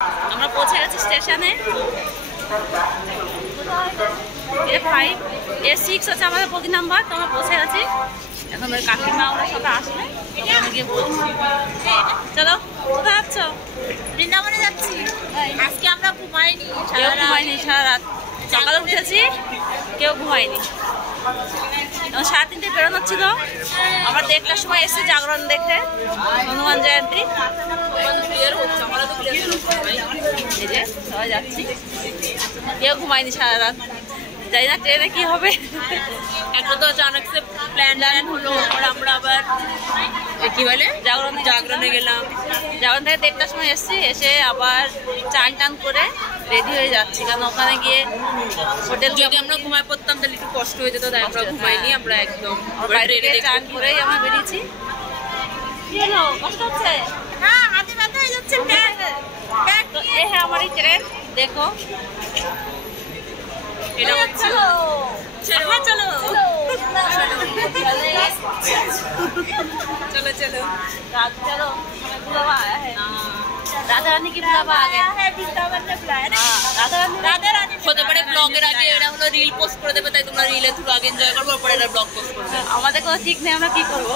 আমরা পৌঁছে গেছি স্টেশনে। A5 A6 আছে আমাদের প্রতি নাম্বার। তো আমরা পৌঁছে গেছি। এখন ওই কাকিমা ওরা সবাই আসলে ওখানে গিয়ে বলছি। চলো, কোথায় যাচ্ছ? বৃন্দাবনে যাচ্ছি। আজকে আমরা ঘুমাইনি, কেউ ঘুমায়নি সারা রাত। সকালে উঠেছি, কেউ ঘুমায়নি। 3:30 বেরোনো ছিল। আমরা 1:30টার সময় এসেছি জাগরণ দেখে, হনুমান জয়ন্তী। এই যে সবাই যাচ্ছি, কেউ ঘুমায়নি সারা রাত। জানি না ট্রেনে কি হবে। একটা তো অচানক সে প্ল্যান হলো, আমরা আবার কি বলে জাগরণে গেলাম। জাগরণ থেকে 1:30টার সময় এসেছি, এসে আবার চান টান করে রেডি হয়ে যাচ্ছি, কারণ ওখানে গিয়ে হোটেল যদি আমরা ঘুমায় পড়তাম তাহলে একটু কষ্ট হয়ে যেত, তাই আমরা ঘুমাইনি। আমরা একদম চান করেই আমরা বেরিয়েছি। কি হলো, কষ্ট হচ্ছে? হ্যাঁ, হাতে ব্যথা হয়ে যাচ্ছে। তো এ হ্যাঁ আমারই ট্রেন, দেখো এটা হচ্ছে। চলো চলো चलो चलो चलो, बुलावा आया है। राधा रानी की बुलावा आ गया है, বৃন্দাবন ने बुलाया ना। राधा रानी হতে পারে ব্লগের আগে এরা হলো রিল পোস্ট করে দেবে, তাই তোমরা রিলে থ্রু আগে এনজয় করবো, পরে এরা ব্লগ পোস্ট করবে। আমাদের কোনো ঠিক নেই, আমরা কি করবো।